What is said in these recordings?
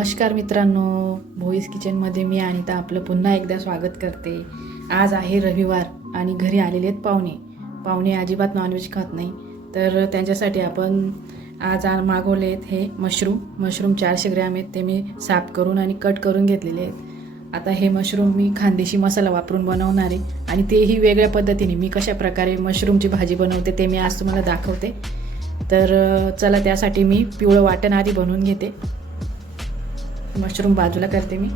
नमस्कार मित्रांनो भोईस किचनमध्ये मी अनिता आपलं पुन्हा एकदा स्वागत करते. आज आहे रविवार आणि घरी आलेले आहेत पाहुणे. पाहुणे अजिबात नॉनव्हेज खात नाही. तर त्यांच्यासाठी आपण आज आ- मागवले आहेत हे मशरूम मशरूम चारशे ग्रॅम आहेत. ते मी साफ करून आणि कट करून घेतलेले आहेत. आता हे मशरूम मी खानदेशी मसाला वापरून बनवणार आहे आणि तेही वेगळ्या पद्धतीने. मी कशा प्रकारे मशरूमची भाजी बनवते ते मी आज तुम्हाला दाखवते. तर चला त्यासाठी मी पिवळं वाटण आधी बनवून घेते. मशरूम बाजूला करते मी.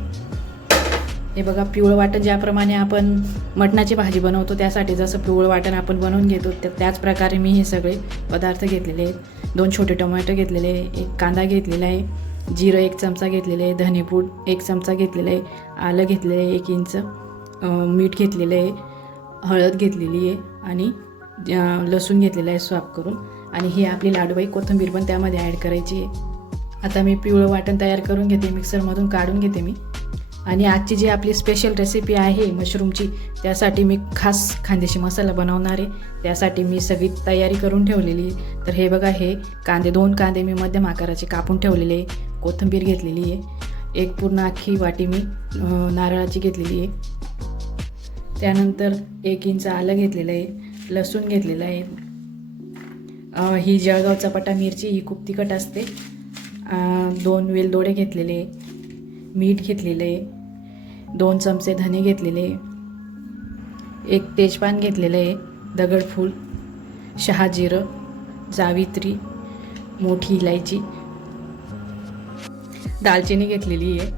हे बघा पिवळं वाटण ज्याप्रमाणे आपण मटणाची भाजी बनवतो त्यासाठी जसं पिवळं वाटण आपण बनवून घेतो तर त्याच प्रकारे मी हे सगळे पदार्थ घेतलेले आहेत. दोन छोटे टोमॅटो घेतलेले आहे एक कांदा घेतलेला आहे जिरं एक चमचा घेतलेलं आहे धनेपूड एक चमचा घेतलेला आहे आलं घेतलेलं आहे एक इंच मीठ घेतलेलं आहे हळद घेतलेली आहे आणि लसूण घेतलेलं आहे स्वाप करून. आणि ही आपली लाडूबाई कोथिंबीर पण त्यामध्ये ॲड करायची आहे. आता मी पिवळं वाटण तयार करून घेते मिक्सरमधून काढून घेते मी. आणि आजची जी आपली स्पेशल रेसिपी आहे मशरूमची त्यासाठी मी खास खांद्याशी मसाला बनवणार आहे. त्यासाठी मी सगळी तयारी करून ठेवलेली तर हे बघा हे कांदे दोन कांदे मी मध्यम आकाराचे कापून ठेवलेले आहे. कोथिंबीर घेतलेली आहे. एक पूर्ण अख्खी वाटी मी नारळाची घेतलेली आहे. त्यानंतर एक इंच आलं घेतलेलं आहे. लसूण घेतलेलं आहे. ही जळगाव चपाटा मिरची ही खूप तिखट असते. दोन वेलदोडे घेतलेले मीठ घेतलेले दोन चमचे धने घेतलेले एक तेजपान घेतलेलं आहे दगडफूल शहाजिरं जावित्री मोठी इलायची दालचिनी घेतलेली आहे.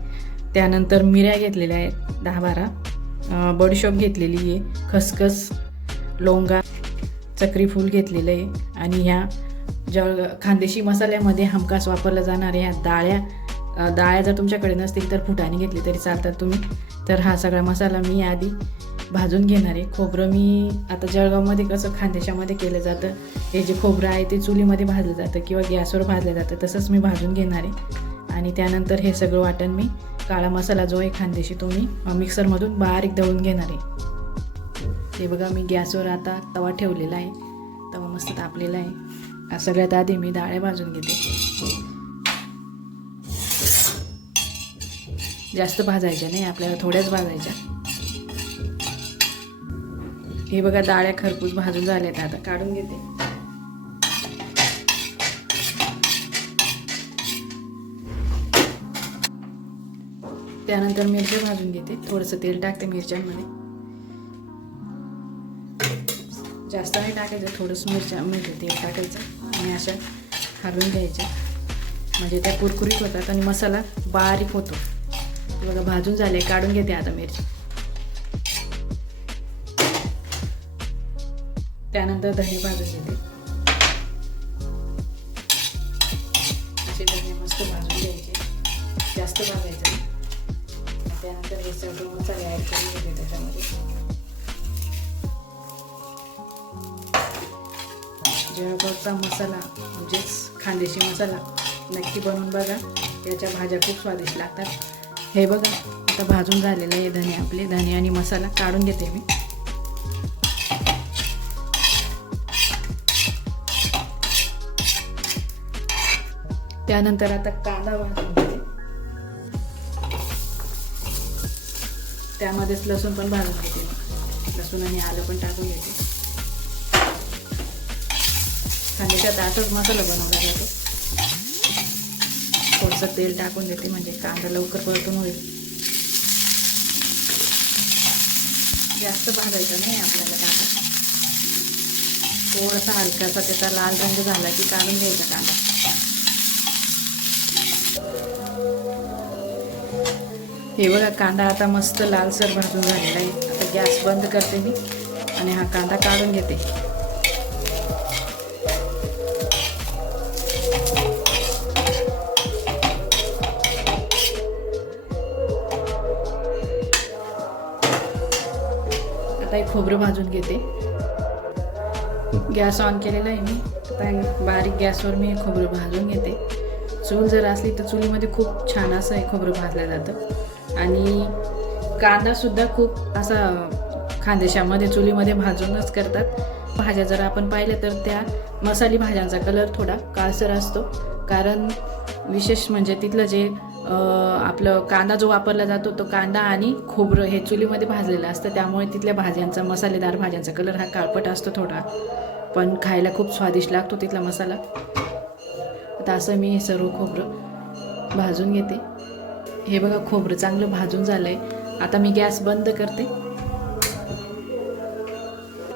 त्यानंतर मिऱ्या घेतलेल्या आहेत दहा बारा बडीशोप घेतलेली आहे खसखस लोंगा चक्रीफूल घेतलेलं आहे आणि ह्या ज्या खानदेशी मसाल्यामध्ये हमखास वापरल्या जाणाऱ्या ह्या डाळ्या डाळ्या जर तुमच्याकडे नसतील तर फुटाने घेतली तरी चालतात तुम्ही. तर हा सगळा मसाला मी आधी भाजून घेणार आहे. खोबरं मी आता जळगावमध्ये कसं खानदेशामध्ये केलं जातं हे जे खोबरं आहे ते चुलीमध्ये भाजलं जातं किंवा गॅसवर भाजलं जातं तसंच मी भाजून घेणार आहे. आणि त्यानंतर हे सगळं वाटण मी काळा मसाला जो आहे खानदेशी तो मी मिक्सरमधून बारीक दळून घेणार आहे. ते बघा मी गॅसवर आता तवा ठेवलेला आहे. तवा मस्त तापलेला आहे. सगळ्यात आधी मी डाळ्या भाजून घेते. जास्त भाजायच्या नाही आपल्याला थोड्याच भाजायच्या. हे बघा डाळ्या खरपूस भाजून झाल्यात आता. काढून घेते. त्यानंतर मिरच्या भाजून घेते. थोडंसं तेल टाकते मिरच्यांमध्ये. जास्त नाही टाकायचं थोडंसं मिरच्या म्हणजे तेल टाकायचं. आणि अशा हलवून घ्यायच्या. म्हणजे त्या कुरकुरीत होतात आणि मसाला बारीक होतो. बघा भाजून झाले काढून घेते आता मिरची. त्यानंतर धने भाजून घेते. म्हणजे जळगावचा मसाला म्हणजेच खानदेशी मसाला नक्की बनवून बघा. याच्या भाज्या खूप स्वादिष्ट लागतात. हे बघा आता भाजून झालेलं आहे धने आपले. धने आणि मसाला काढून घेते मी. त्यानंतर आता कांदा भाजून घेते. त्यामध्येच लसूण पण भाजून घेते लसूण आणि आलं पण टाकून घेते. खांद्याच्यात असंच मसाला बनवला जातो थोडंसं तेल टाकून देते म्हणजे कांदा लवकर परतून होईल. जास्त भाजायचा नाही आपल्याला कांदा. थोडासा हलकासा त्याचा लाल रंग झाला की काढून घ्यायचा कांदा. हे बघा कांदा आता मस्त लालसर भाजून झालेला आहे. आता गॅस बंद करते मी आणि हा कांदा काढून घेते. खोबरं भाजून घेते. गॅस ऑन केलेला आहे मी. बारीक गॅसवर मी खोबरं भाजून घेते. चूल जर असली तर चुलीमध्ये खूप छान असं हे खोबरं भाजलं जातं. आणि कांदासुद्धा खूप असा खानदेशामध्ये चुलीमध्ये भाजूनच करतात. भाज्या जर आपण पाहिल्या तर त्या मसाली भाज्यांचा कलर थोडा काळसर असतो. कारण विशेष म्हणजे तिथलं जे आपलं कांदा जो वापरला जातो तो कांदा आणि खोबरं हे चुलीमध्ये भाजलेलं असतं. त्यामुळे तिथल्या भाज्यांचा मसालेदार भाज्यांचा कलर हा काळपट असतो थोडा. पण खायला खूप स्वादिष्ट लागतो तिथला मसाला. आता असं मी हे सर्व खोबरं भाजून घेते. हे बघा खोबरं चांगलं भाजून झालं आहे आता मी गॅस बंद करते.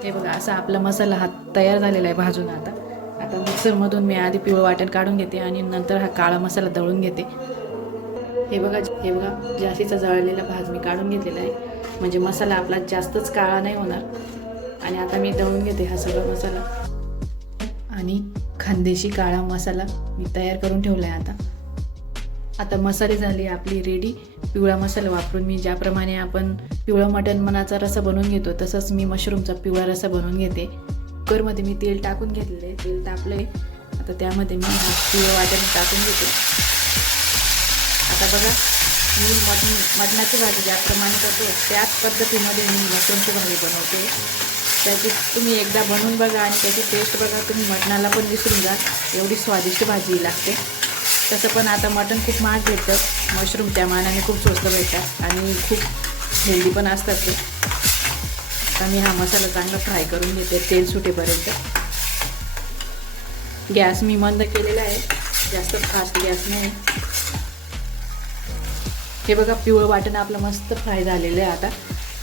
हे बघा असा आपला मसाला हा तयार झालेला आहे भाजून आता. आता मिक्सरमधून मी आधी पिवळं वाटण काढून घेते आणि नंतर हा काळा मसाला दळून घेते. हे बघा हे बघा जास्तीचा जळलेला भाज मी काढून घेतलेला आहे. म्हणजे मसाला आपला जास्तच काळा नाही होणार. आणि आता मी दळून घेते हा सगळा मसाला. आणि खानदेशी काळा मसाला मी तयार करून ठेवला आहे आता. आता मसाले झाले आपली रेडी पिवळा मसाला वापरून मी ज्याप्रमाणे आपण पिवळा मटण मनाचा रसा बनवून घेतो तसंच मी मशरूमचा पिवळा रसा बनवून घेते. कुकरमध्ये मी तेल टाकून घेतलेलं आहे. तेल तापलं आहे आता त्यामध्ये मी हा पिवळं वाटण टाकून घेते. आता बघा मी मटण मटणाची भाजी ज्याप्रमाणे करतो त्याच पद्धतीमध्ये मी मशरूमची भाजी बनवते. त्याची तुम्ही एकदा बनवून बघा आणि त्याची टेस्ट बघा तुम्ही मटणाला पण विसरून जा. एवढी स्वादिष्ट भाजी लागते. तसं पण आता मटण खूप महाग भेटतं. मशरूम त्या मानाने खूप स्वस्त भेटतात आणि खूप हेल्दी पण असतात ते. आता मी हा मसाला चांगला फ्राय करून घेते तेल सुटेपर्यंत. गॅस मी मंद केलेला आहे. जास्त फास्ट गॅस नाही. हे बघा पिवळं वाटण आपलं मस्त फ्राय झालेलं आहे आता.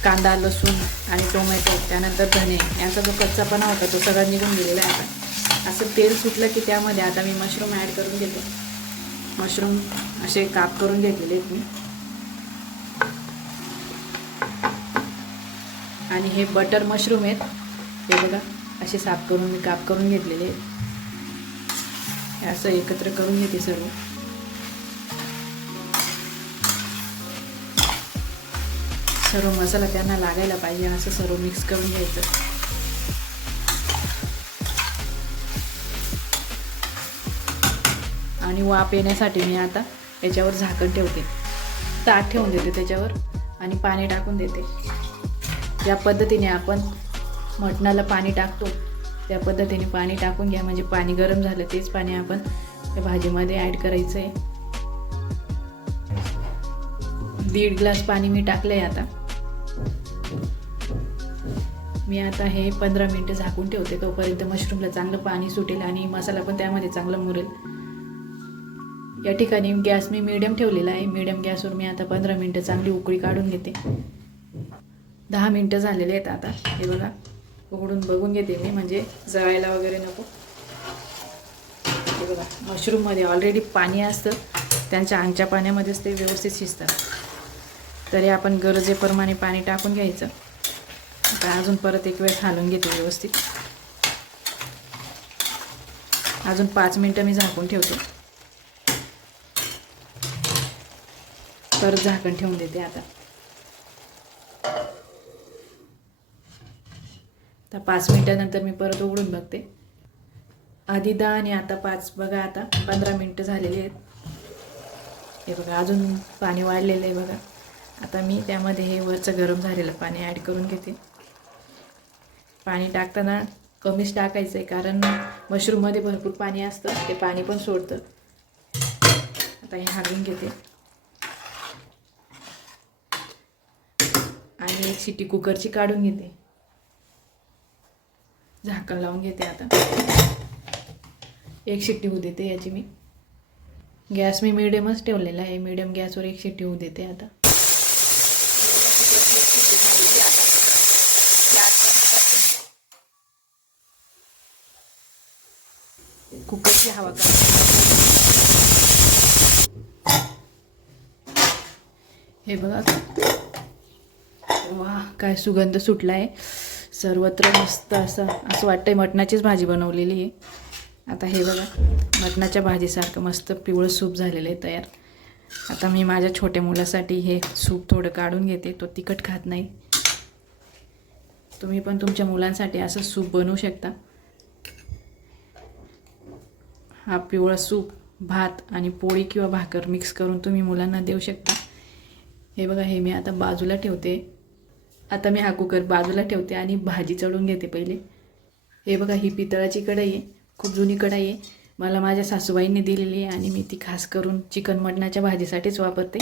कांदा लसूण आणि टोमॅटो त्यानंतर धने यांचा जो कच्चापणा होता तो सगळा निघून गेलेला आहे आता. असं तेल सुटलं की त्यामध्ये आता मी मशरूम ॲड करून घेते. मशरूम असे काप करून घेतलेले आहेत मी. आणि हे बटर मशरूम आहेत. हे बघा असे साफ करून मी काप करून घेतलेले आहेत. हे असं एकत्र करून घेते सर्व. सर्व मसाला त्यांना लागायला पाहिजे असं सर्व मिक्स करून घ्यायचं. आणि वाफ येण्यासाठी मी आता याच्यावर झाकण ठेवते. ताट ठेवून देते त्याच्यावर आणि पाणी टाकून देते. या पद्धतीने आपण मटणाला पाणी टाकतो. त्या पद्धतीने पाणी टाकून घ्या म्हणजे पाणी गरम झालं तेच पाणी आपण त्या भाजीमध्ये ॲड करायचं आहे दीड ग्लास पाणी मी टाकलं आहे आता. मी आता हे पंधरा मिनटं झाकून ठेवते. तोपर्यंत मशरूमला चांगलं पाणी सुटेल आणि मसाला पण त्यामध्ये चांगला मुरेल. या ठिकाणी गॅस मी मिडियम ठेवलेला आहे. मिडियम गॅसवर मी आता पंधरा मिनटं चांगली उकळी काढून घेते. दहा मिनटं झालेले आहेत आता. हे बघा उघडून बघून घेते मी म्हणजे जळायला वगैरे नको. हे बघा मशरूममध्ये ऑलरेडी पाणी असतं. त्यांच्या अंगच्या पाण्यामध्येच ते व्यवस्थित शिजतात. तरी आपण गरजेप्रमाणे पाणी टाकून घ्यायचं. आता अजून परत एक वेळ घालून घेते व्यवस्थित. अजून पाच मिनटं मी झाकून ठेवते. परत झाकण ठेवून देते आता. आता पाच मिनटानंतर मी परत उघडून बघते. आधी दहा आणि आता पाच. बघा आता पंधरा मिनटं झालेली आहेत. हे बघा अजून पाणी वाढलेलं आहे बघा. आता मी त्यामध्ये हे वरचं गरम झालेलं पाणी ॲड करून घेते. पाणी टाकताना कमीच टाकायचं आहे कारण मशरूममध्ये भरपूर पाणी असतं ते पाणी पण सोडतं. आता हे हलवून घेते. आणि एक शिट्टी कुकरची काढून घेते. झाकण लावून घेते आता. एक शिट्टी होऊ देते याची मी. गॅस मी मिडियमच ठेवलेला आहे. मिडियम गॅसवर एक शिट्टी होऊ देते आता. कुकरची हवा का हे बघा. वा काय सुगंध सुटला आहे सर्वत्र मस्त असं असं वाटतंय मटणाचीच भाजी बनवलेली आहे. आता हे बघा मटणाच्या भाजीसारखं मस्त पिवळं सूप झालेलं आहे तयार. आता मी माझ्या छोट्या मुलासाठी हे सूप थोडं काढून घेते तो तिखट खात नाही. तुम्ही पण तुमच्या मुलांसाठी असं सूप बनवू शकता. हा पिवळा सूप भात आणि पोळी किंवा भाकर मिक्स करून तुम्ही मुलांना देऊ शकता. हे बघा हे मी आता बाजूला ठेवते. आता मी हा कुकर बाजूला ठेवते आणि भाजी चढून घेते पहिले. हे बघा ही पितळाची कढई आहे. खूप जुनी कढाई आहे. मला माझ्या सासूबाईंनी दिलेली आहे आणि मी ती खास करून चिकन मटणाच्या भाजीसाठीच वापरते.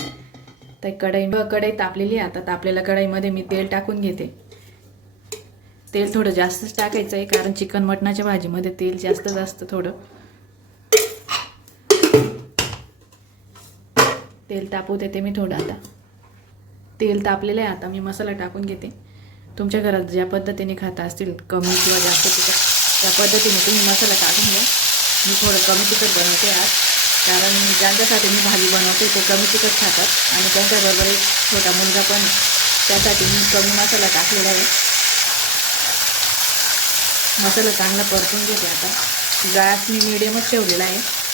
तर कढाई ब कढाई तापलेली आहे. आता तापलेल्या कढईमध्ये मी तेल टाकून घेते. तेल थोडं जास्तच टाकायचं आहे कारण चिकन मटणाच्या भाजीमध्ये तेल जास्तच असतं थोडं. तेल तापू देते मी थोडं आता. तेल तापलेलं आहे आता मी मसाला टाकून घेते. तुमच्या घरात ज्या पद्धतीने खाता असतील कमी किंवा जास्त तिखट त्या पद्धतीने तुम्ही मसाला टाकून घ्या. मी थोडं कमी तिखट बनवते आज. कारण ज्यांच्यासाठी मी भाजी बनवते ते कमी तिखट खातात. आणि त्यांच्याबरोबर एक छोटा मुलगा पण त्यासाठी मी कमी मसाला टाकलेला आहे. मसाला चांगला परतून घेते आता. गॅस मी मिडियमच ठेवलेला आहे.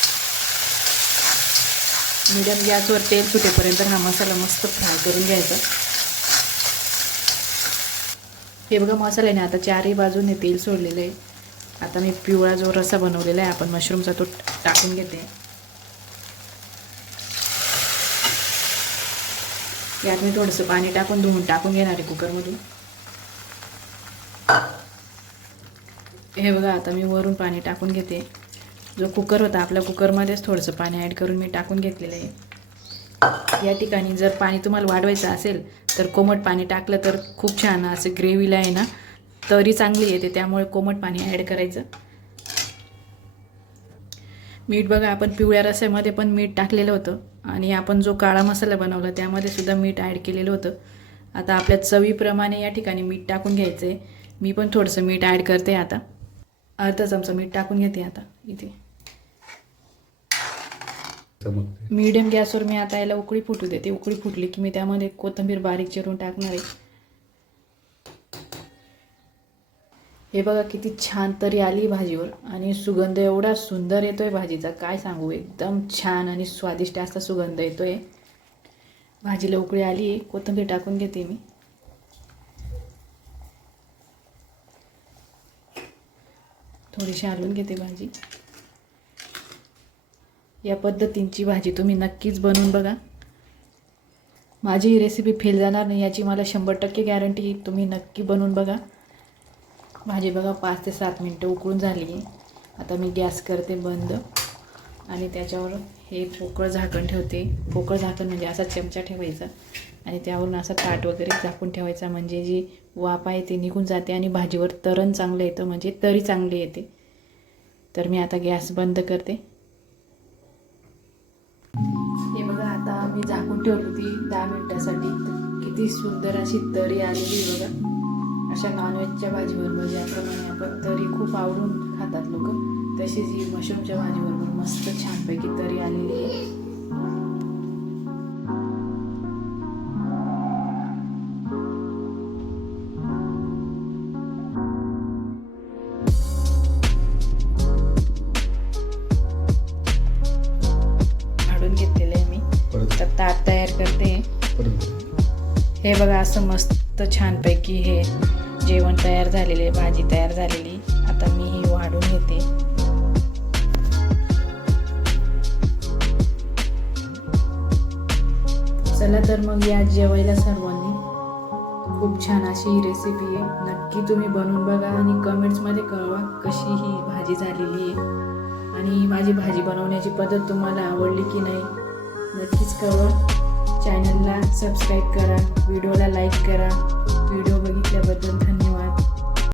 मीडियम गॅसवर तेल सुटेपर्यंत हा मसाला मस्त फ्राय करून घ्यायचा. हे बघा मसाल्याने आता चारही बाजूने तेल सोडलेलं आहे. आता मी पिवळा जो रसा बनवलेला आहे आपण मशरूमचा तो टाकून घेते. यात मी थोडंसं पाणी टाकून धुवून टाकून घेणार आहे कुकरमधून. हे बघा आता मी वरून पाणी टाकून घेते. जो कुकर होता आपल्या कुकरमध्येच थोडंसं पाणी ॲड करून मी टाकून घेतलेलं आहे. या ठिकाणी जर पाणी तुम्हाला वाढवायचं असेल तर कोमट पाणी टाकलं तर खूप छान असं ग्रेव्हीला आहे ना तरी चांगली येते त्यामुळे कोमट पाणी ॲड करायचं. मीठ बघा आपण पिवळ्या रस्यामध्ये पण मीठ टाकलेलं होतं आणि आपण जो काळा मसाला बनवला त्यामध्ये सुद्धा मीठ ॲड केलेलं होतं. आता आपल्या चवीप्रमाणे या ठिकाणी मीठ टाकून घ्यायचं आहे मी पण थोडंसं मीठ ॲड करते आता. अर्धा चमचा मीठ टाकून घेते आता इथे. चमकते. मीडियम गॅसवर मी आता याला उकळी फुटू देते. उकळी फुटली की मी त्यामध्ये कोथिंबीर बारीक चिरून टाकणार आहे. हे बघा किती छान तरी आली भाजीवर आणि सुगंध एवढा सुंदर येतोय भाजीचा. काय सांगू एकदम छान आणि स्वादिष्ट असा सुगंध येतोय. भाजीला उकळी आली आहे कोथिंबीर टाकून घेते मी. थोडीशी हलवून घेते भाजी. या पद्धतींची भाजी तुम्ही नक्कीच बनवून बघा. माझी ही रेसिपी फेल जाणार नाही याची मला शंभर टक्के गॅरंटी तुम्ही नक्की बनवून बघा. भाजी बघा पाच ते सात मिनटं उकळून झाली आहे आता मी गॅस करते बंद. आणि त्याच्यावर हे पोकळ झाकण ठेवते. पोकळ झाकण म्हणजे असा चमचा ठेवायचा. आणि त्यावरून असा ताट वगैरे झाकून ठेवायचा. म्हणजे जी वाफ आहे ते निघून जाते आणि भाजीवर तरण चांगलं येतं म्हणजे तरी चांगली येते. तर मी आता गॅस बंद करते. मी झाकून ठेवली होती दहा मिनिटासाठी. किती सुंदर अशी तरी आलेली आहे बघा. अशा नॉनव्हेजच्या भाजीबरोबर ज्याप्रमाणे म्हणजे आपण तरी खूप आवडून खातात लोक. तशीच ही मशरूमच्या भाजीबरोबर मस्त छानपैकी तरी आलेली आहे. बघा असं मस्त छानपैकी हे जेवण तयार झालेले भाजी तयार झालेली. आता मी ही वाढून घेते. चला तर मग या जेवायला सर्वांनी. खूप छान अशी ही रेसिपी आहे. नक्की तुम्ही बनवून बघा आणि कमेंट्समध्ये कळवा कशी ही भाजी झालेली आहे. आणि माझी भाजी बनवण्याची पद्धत तुम्हाला आवडली की नाही नक्कीच कळवा. चॅनलला सबस्क्राईब करा व्हिडिओला लाईक करा. व्हिडिओ बघितल्याबद्दल धन्यवाद.